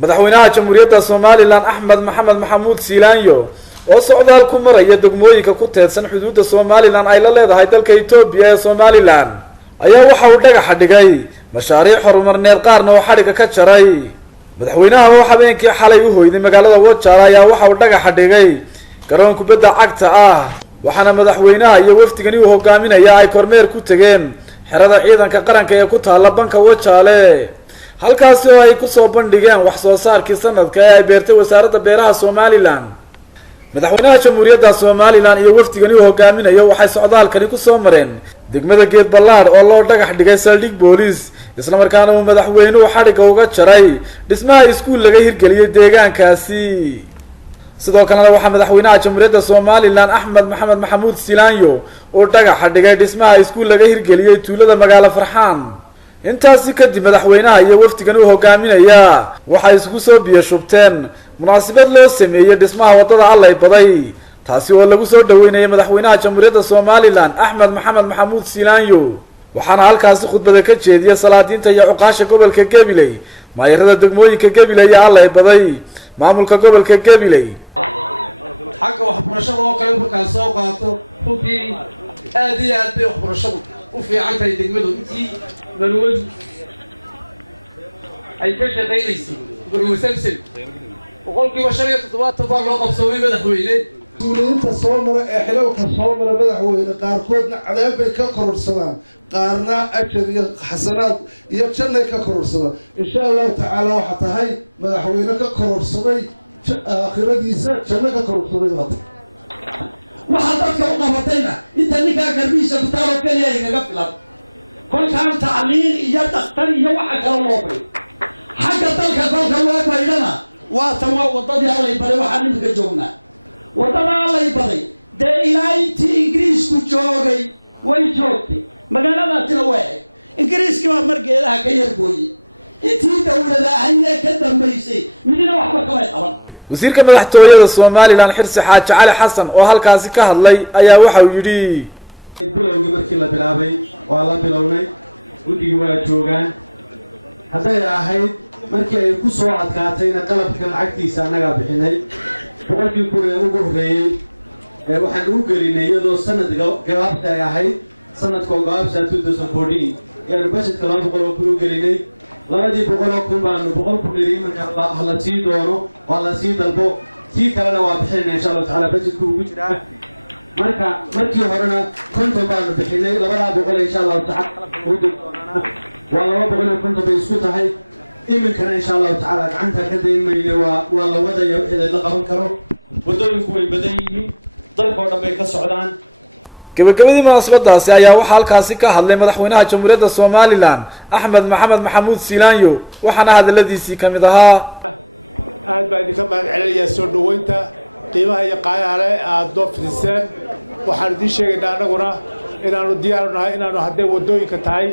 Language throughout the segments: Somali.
madaxweynaha jamhuuriyadda Soomaaliland Axmed Maxamed Maxamuud Siilaanyo oo socdaal ku maraya degmooyinka ku teedsan xuduudda Soomaaliland ay la leedahay dalka Itoobiya ee Soomaaliland ayaa waxa uu dhagax dhigay mashaariic horumarineed qaarna oo xariga ka jaray madaxweynaha oo habeenkii xalay u hoyday magaalada Wajaale ayaa waxa uu dhagax dhigay garoon kubadda cagta ah waxaana madaxweynaha iyo wafdigani uu hogaaminaya ay kormeer ku tageen xerada ciidanka qaranka ee ku taala banka Wajaale halkaas oo ay ku soo bandhigeen wax soo saarkii sanadka ee ay beertay wasaaradda beeraha Soomaaliland madaxweynaha jamhuuriyadda Soomaaliland iyo wafdigani uu hogaaminayo waxay socdaalkani ku soo mareen degmada Geed Ballaadh oo loo dhagax dhigay saldhig booliis isla markaana uu madaxweynuhu xariga uga jaray dhismaha iskuul laga hirgeliyay deegaankaasi sidoo kale waxa madaxweynaha jamhuuriyadda Soomaaliland Axmed Maxamed Maxamuud Siilaanyo oo dhagax dhigay dhismaha iskuul laga hirgeliyay tuulada magaalo Farxaan intaasi kadib madaxweynaha iyo wafdigan uu hogaaminaya waxay isku soo biyo shubteen munaasabad loo sameeyay dhismaha wadada Allay Baday taasi oo lagu soo dhaweynayay madaxweynaha jamhuuriyadda Soomaaliland Axmed Maxamed Maxamuud Siilaanyo waxaana halkaas khudbada ka jeediyay salaadiinta iyo cuqaasha gobolka Gabiley maayirada degmooyinka Gabiley iyo Allay Baday maamulka gobolka Gabiley xagga waxbarashada oo kale markaa soo qaato runtii aad iyo aad bay waxbarashadu u fiican tahay degmadu intii balwadu ay ka shaqaynaysay barmusalsal boqolkiiba 57 baa loo qabsoomay madaxweyne tuulinta soo mara ee xilowka soo mara madaxweyne qaarkoodna cadaab bay ka kororsadaan qaarna ajar iyo xasanaad iyo jannay ka kororsadaan insha Allah tacaala waxa tahay madaxweyne ka kororsaday aakhiradiisa janno ka kororsaday waxa dadka u qabatayna inta ninka garbiisa ku taalo kaliya inaga filan kolkaan tacliin iyo dhakhtar iyo waxa kale loo bay xagga dalka dalka loo baydana waa tan wadadii Allay Baday waxaan imika joognaa wadada Allay Baday dee ilaa intii Ingiriisku joogay way joogtay magaaladaasina waa Ingiriiska waa margeedaha ka yargooyay intii dawladaha ka dambeysay midna waxba kama qaban wasiirka madaxtooyada Soomaaliland Xirsi Xaaji Cali Xasan oo halkaas ka hadlay ayaa waxa uu yiri bilowgii markii la bilaabay waa la bilownay guddiga waa joogaan haday ahayd markii ay ku soo adkaatayna qalabka lacagtiisa anaga bixinay boqolkii kun ee ugu horeeyay waxaan u gelinay iyadoo sanad gaabta ay ahayd sanadka gaabta 2014 ee budgetka 200 kun u gelinay labadii boqol kun baan 100 kun leeyahay marka la sii doono waa la sii dalbo tii kalena waa bixinay insha Allah taala budgetka ugu jira markii horena konton baan bixinay labada boqol insha Allah taala u doonana waa laba boqol konton bay isku tahay iminkana insha Allah taala gacanta ka deemayna waa la wadaya wixii la qaban karo wadooyinku way badan yihiin dalka oo dhan bay ka socdaan gabagabadii munaasabadaasi ayaa waxa halkaasi ka hadlay madaxweynaha jamhuuriyadda Soomaaliland Axmed Maxamed Maxamuud Siilaanyo waxaana hadaladiisii kamid ahaa aad baa idinka mahadcelinayaa soo dhaweynta qiimaha iyo qaayale aad doo fidiseen waxaan idin sheegaynaa anaguna inaanu diyaar u nahay inaanu hadday wadooyinka tahay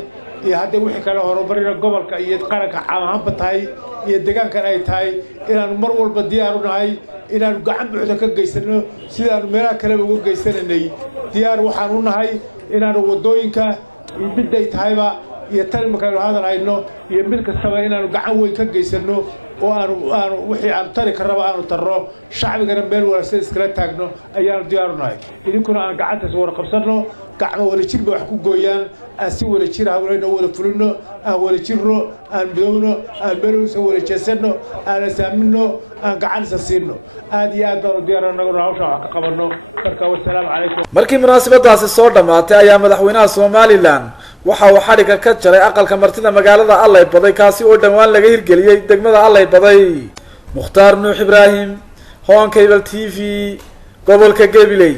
iyo hadday wixii kale horumarina gobolka iyo qaranka caamahanba tahay iyo deegaankan ay tahay inaanu mar walba diyaar u nahay inaanu gacan buuxda ka geysano sidaanu meelaha kale uga geysananay diyaar waxaan u nahay inaanu wadooyinka iyo miday tahayba iyo tan markaanu hadal hayno iyo mid kastaba inaanu gacan weyn ka geysano oo aanu wixii aan tari karaba aanu tarro shacbigana meel wanaagsan iskala taagno ayaanu diyaar u nahay idinkuna aan gacantaas wada qabsano gacmo wada jir bay wax ku gooyaan aan si wada jir hawleyno wada fulino aan wada jirno aan midowno aan meelowsa wada jeesano aan asaamino aan gacanisa siino aad iyo aad baan u diyaar anaguna hawsha wax ka qabano marka wassalaamu calaykum markii munaasabadaasi soo dhamaatay ayaa madaxweynaha Soomaaliland waxa uu xariga ka jaray aqalka martida magaalada Allay Baday kaasi oo dhawaan laga hirgeliyay degmada Allay Baday Mukhtaar Nuux Ibraahim Hoon Cable TV gobolka Gabiley